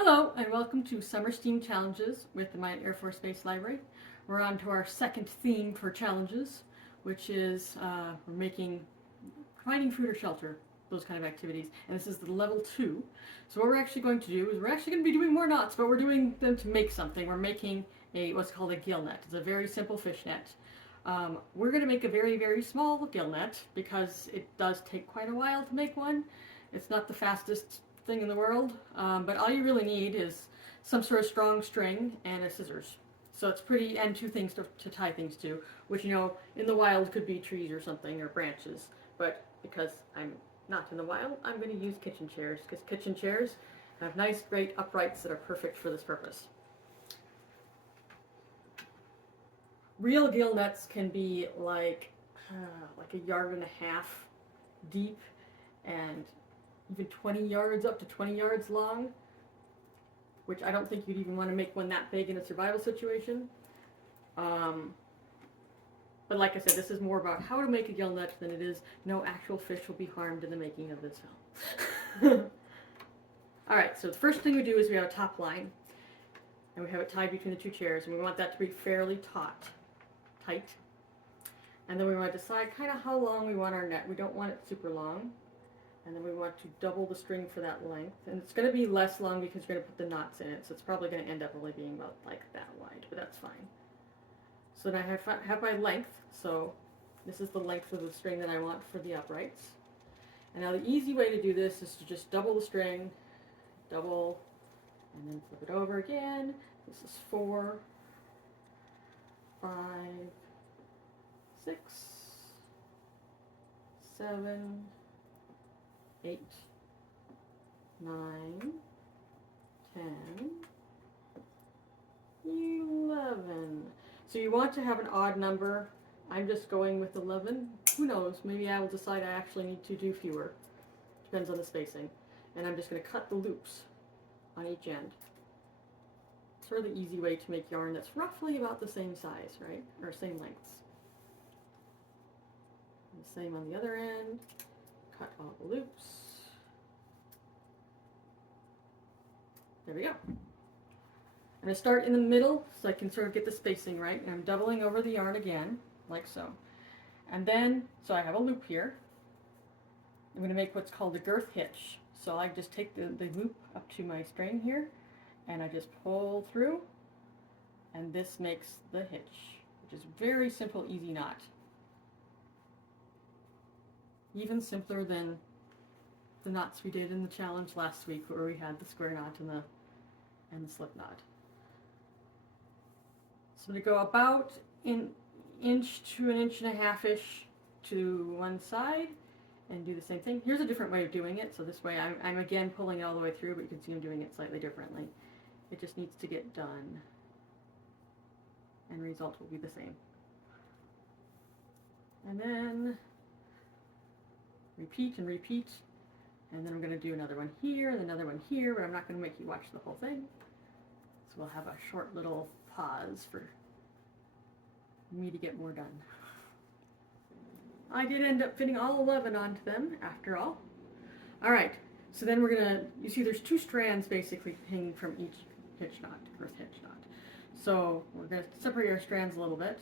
Hello and welcome to Summer STEAM Challenges with the Mayan Air Force Base Library. We're on to our second theme for challenges, which is we're providing food or shelter, those kind of activities. And this is the level 2. So what we're actually going to do is we're actually going to be doing more knots, but we're doing them to make something. We're making what's called a gill net. It's a very simple fish net. We're going to make a very, very small gill net because it does take quite a while to make one. It's not the fastest thing in the world, but all you really need is some sort of strong string and a scissors. So it's pretty, and two things to tie things to, which in the wild could be trees or something or branches. But because I'm not in the wild, I'm going to use kitchen chairs because kitchen chairs have nice, great uprights that are perfect for this purpose. Real gill nets can be like a yard and a half deep and even 20 yards, up to 20 yards long, which I don't think you'd even want to make one that big in a survival situation. But like I said, this is more about how to make a gill net than it is no actual fish will be harmed in the making of this film. Alright, so the first thing we do is we have a top line, and we have it tied between the two chairs, and we want that to be fairly tight. And then we want to decide kind of how long we want our net. We don't want it super long. And then we want to double the string for that length. And it's going to be less long because we're going to put the knots in it. So it's probably going to end up only being about like that wide, but that's fine. So now I have my length. So this is the length of the string that I want for the uprights. And now the easy way to do this is to just double the string, double, and then flip it over again. This is 4, 5, 6, 7, 8, 9, 10, 11. So you want to have an odd number. I'm just going with 11. Who knows? Maybe I will decide I actually need to do fewer. Depends on the spacing. And I'm just going to cut the loops on each end. Sort of the easy way to make yarn that's roughly about the same size, right? Or same lengths. And the same on the other end. Cut all the loops. There we go. I'm going to start in the middle so I can sort of get the spacing right. And I'm doubling over the yarn again, like so. And then, so I have a loop here. I'm going to make what's called a girth hitch. So I just take the loop up to my string here, and I just pull through, and this makes the hitch, which is very simple, easy knot. Even simpler than the knots we did in the challenge last week where we had the square knot and the slip knot. So I'm going to go about an inch to an inch and a half-ish to one side and do the same thing. Here's a different way of doing it. So this way I'm again pulling it all the way through, but you can see I'm doing it slightly differently. It just needs to get done, and result will be the same. And then repeat and repeat, and then I'm going to do another one here and another one here, but I'm not going to make you watch the whole thing. So we'll have a short little pause for me to get more done. I did end up fitting all 11 onto them after all. Alright, so then we're going to, you see there's 2 strands basically hanging from each hitch knot, girth hitch knot. So we're going to separate our strands a little bit.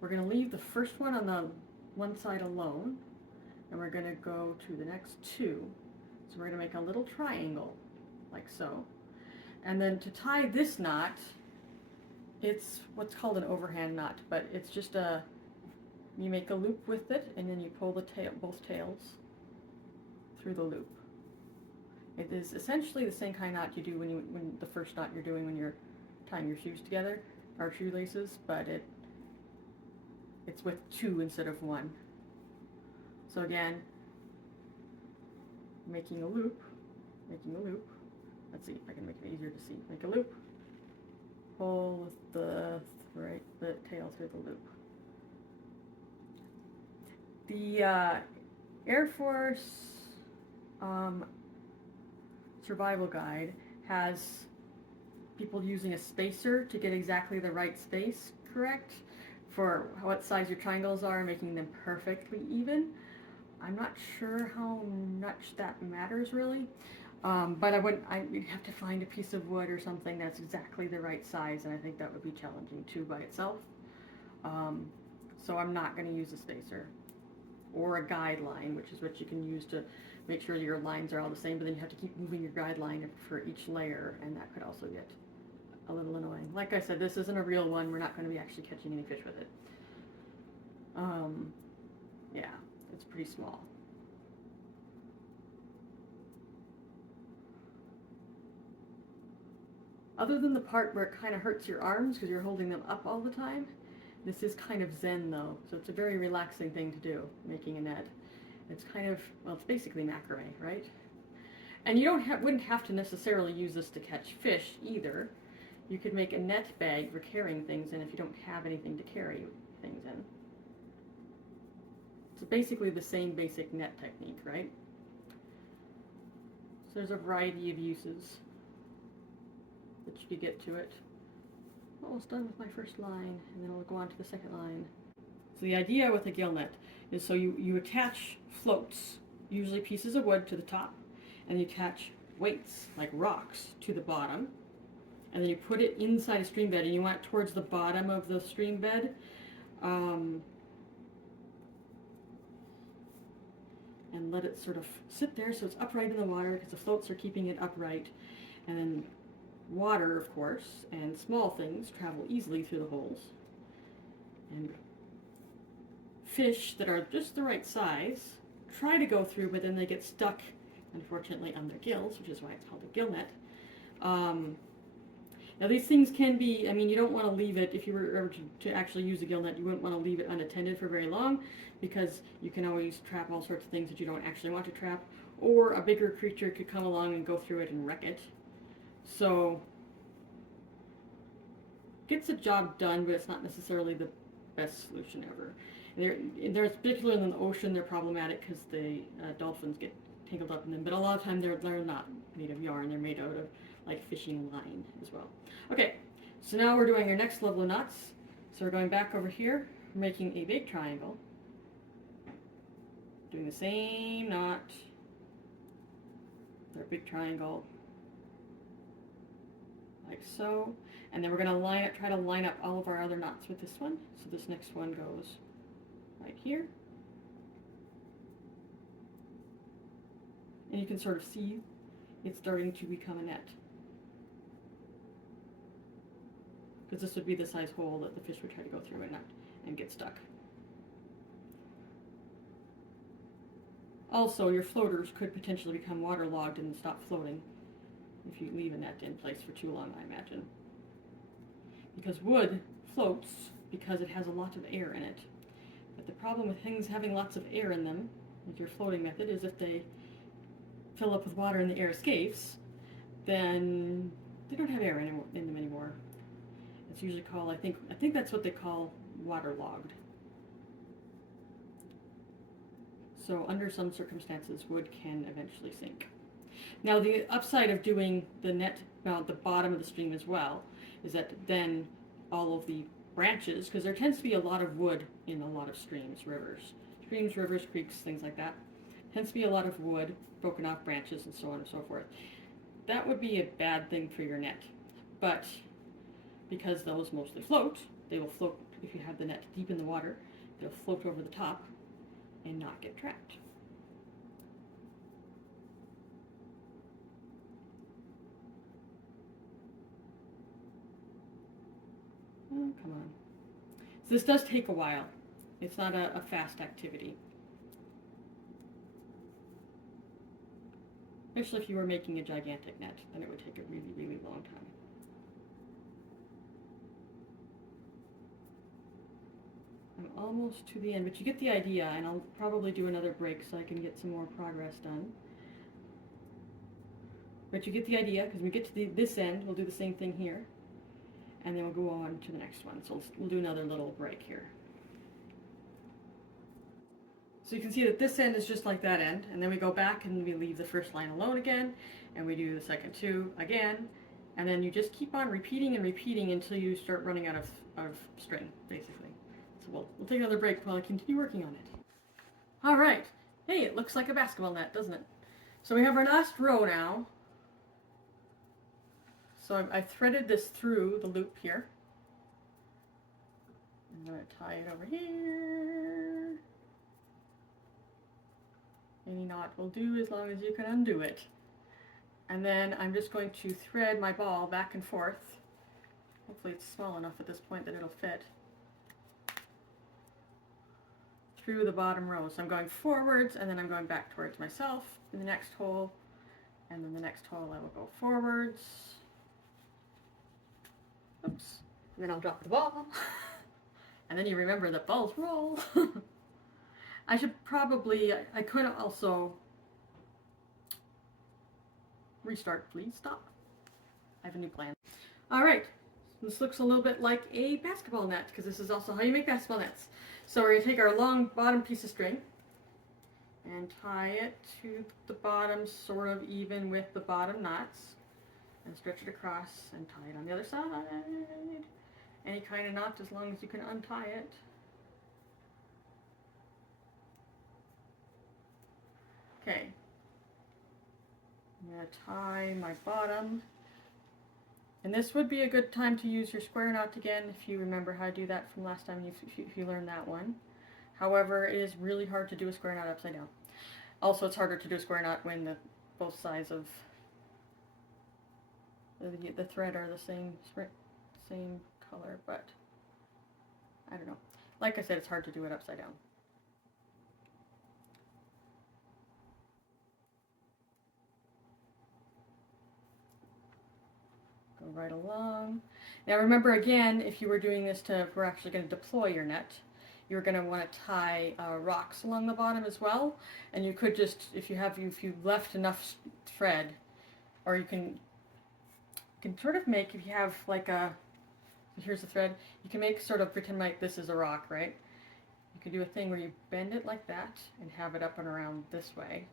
We're going to leave the first one on the one side alone, and we're going to go to the next 2. So we're going to make a little triangle, like so. And then to tie this knot, it's what's called an overhand knot, but it's just you make a loop with it, and then you pull the both tails through the loop. It is essentially the same kind of knot you do when the first knot you're doing when you're tying your shoes together, or shoelaces, but it's with 2 instead of 1. So again, making a loop. Let's see if I can make it easier to see. Make a loop, pull the tail through the loop. The Air Force survival guide has people using a spacer to get exactly the right space correct for what size your triangles are, making them perfectly even. I'm not sure how much that matters really. But we'd have to find a piece of wood or something that's exactly the right size, and I think that would be challenging too by itself. So I'm not going to use a spacer or a guideline, which is what you can use to make sure your lines are all the same, but then you have to keep moving your guideline for each layer, and that could also get a little annoying. Like I said, this isn't a real one. We're not going to be actually catching any fish with it. Yeah, it's pretty small. Other than the part where it kind of hurts your arms because you're holding them up all the time, this is kind of zen though, so it's a very relaxing thing to do, making a net. It's kind of, well, it's basically macrame, right? And you wouldn't have to necessarily use this to catch fish either. You could make a net bag for carrying things in if you don't have anything to carry things in. It's basically the same basic net technique, right? So there's a variety of uses that you could get to it. Almost done with my first line, and then I'll go on to the second line. So the idea with a gill net is so you attach floats, usually pieces of wood, to the top, and you attach weights, like rocks, to the bottom, and then you put it inside a stream bed, and you want it towards the bottom of the stream bed. And let it sort of sit there so it's upright in the water, because the floats are keeping it upright. And then water, of course, and small things travel easily through the holes. And fish that are just the right size try to go through, but then they get stuck, unfortunately, on their gills, which is why it's called a gill net. Now these things can be, I mean, you don't want to leave it, if you were ever to actually use a gill net, you wouldn't want to leave it unattended for very long, because you can always trap all sorts of things that you don't actually want to trap, or a bigger creature could come along and go through it and wreck it. So, gets the job done, but it's not necessarily the best solution ever. And there's particularly in the ocean, they're problematic because the dolphins get tangled up in them, but a lot of times they're not made of yarn, they're made out of like fishing line as well. Okay, so now we're doing our next level of knots. So we're going back over here, we're making a big triangle, doing the same knot, our big triangle, like so, and then we're going to try to line up all of our other knots with this one. So this next one goes right here, and you can sort of see it's starting to become a net, because this would be the size hole that the fish would try to go through and get stuck. Also, your floaters could potentially become waterlogged and stop floating if you leave a net in place for too long, I imagine. Because wood floats because it has a lot of air in it. But the problem with things having lots of air in them, with your floating method, is if they fill up with water and the air escapes, then they don't have air in them anymore. It's usually called, I think that's what they call waterlogged. So under some circumstances, wood can eventually sink. Now the upside of doing the net at the bottom of the stream as well is that then all of the branches, because there tends to be a lot of wood in a lot of streams, rivers, creeks, things like that. Tends to be a lot of wood, broken off branches, and so on and so forth. That would be a bad thing for your net. But because those mostly float, they will float, if you have the net deep in the water, they'll float over the top and not get trapped. Oh, come on. So this does take a while. It's not a fast activity. Especially if you were making a gigantic net, then it would take a really, really long time. I'm almost to the end, but you get the idea, and I'll probably do another break so I can get some more progress done. But you get the idea, because when we get to this end, we'll do the same thing here, and then we'll go on to the next one. So we'll do another little break here. So you can see that this end is just like that end, and then we go back and we leave the first line alone again, and we do the second two again, and then you just keep on repeating and repeating until you start running out of string, basically. So we'll take another break while I continue working on it. All right. Hey, it looks like a basketball net, doesn't it? So we have our last row now. So I've threaded this through the loop here. I'm going to tie it over here. Any knot will do as long as you can undo it. And then I'm just going to thread my ball back and forth. Hopefully it's small enough at this point that it'll fit through the bottom row. So I'm going forwards and then I'm going back towards myself in the next hole, and then the next hole I will go forwards. Oops. And then I'll drop the ball. And then you remember that balls roll. I should probably, I could also restart, please stop. I have a new plan. All right, this looks a little bit like a basketball net because this is also how you make basketball nets. So we're gonna take our long bottom piece of string and tie it to the bottom sort of even with the bottom knots and stretch it across and tie it on the other side. Any kind of knot as long as you can untie it. Okay, I'm going to tie my bottom, and this would be a good time to use your square knot again if you remember how to do that from last time if you learned that one. However, it is really hard to do a square knot upside down. Also, it's harder to do a square knot when both sides of the thread are the same color, but I don't know. Like I said, it's hard to do it upside down. Go right along. Now remember again, if you were doing this if we're actually going to deploy your net, you're going to want to tie rocks along the bottom as well. And you could just, if you've left enough thread, or you can sort of make, if you have like here's the thread, you can make sort of pretend like this is a rock, right? You can do a thing where you bend it like that and have it up and around this way.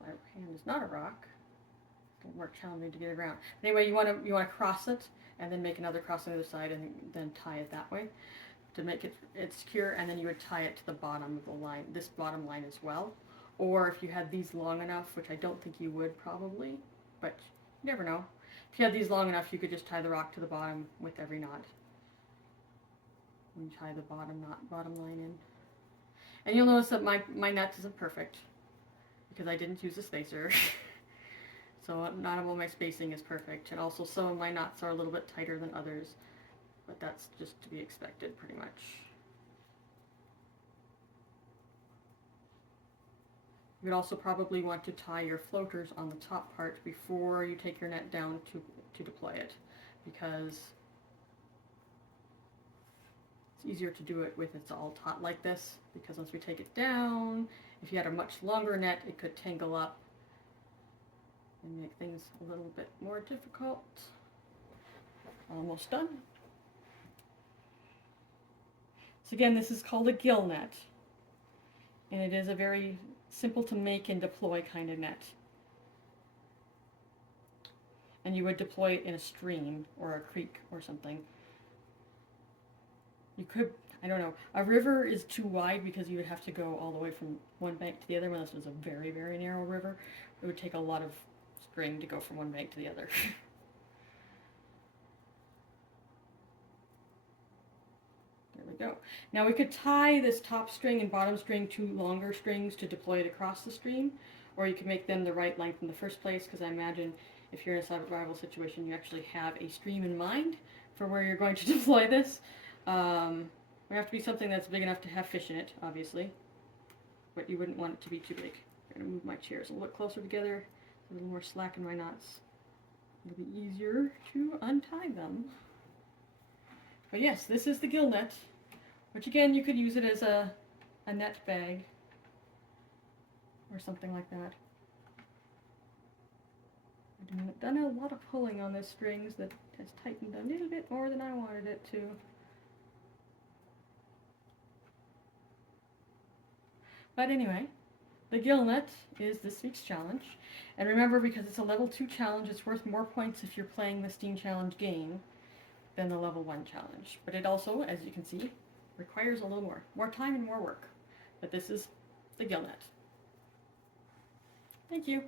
My hand is not a rock. It's a little more challenging to get it around. Anyway, you want to cross it and then make another cross on the other side and then tie it that way to make it secure, and then you would tie it to the bottom of the line, this bottom line as well. Or if you had these long enough, which I don't think you would probably, but you never know. If you had these long enough, you could just tie the rock to the bottom with every knot. And you tie the bottom line in. And you'll notice that my net isn't perfect because I didn't use a spacer. So not all my spacing is perfect, and also some of my knots are a little bit tighter than others, but that's just to be expected pretty much. You would also probably want to tie your floaters on the top part before you take your net down to deploy it, because it's easier to do it with it's all taut like this, because once we take it down, if you had a much longer net, it could tangle up and make things a little bit more difficult. Almost done. So again, this is called a gill net, and it is a very simple to make and deploy kind of net. And you would deploy it in a stream or a creek or something. You could, I don't know, a river is too wide because you would have to go all the way from one bank to the other. When this was a very, very narrow river, it would take a lot of string to go from one bank to the other. There we go. Now we could tie this top string and bottom string to longer strings to deploy it across the stream, or you could make them the right length in the first place, because I imagine if you're in a survival situation, you actually have a stream in mind for where you're going to deploy this. It would have to be something that's big enough to have fish in it, obviously, but you wouldn't want it to be too big. I'm going to move my chairs a little bit closer together, a little more slack in my knots. It'll be easier to untie them. But yes, this is the gill net, which again, you could use it as a net bag or something like that. I've done a lot of pulling on those strings that has tightened a little bit more than I wanted it to. But anyway, the gill net is this week's challenge. And remember, because it's a level 2 challenge, it's worth more points if you're playing the Steam Challenge game than the level 1 challenge. But it also, as you can see, requires a little more time and more work. But this is the gill net. Thank you.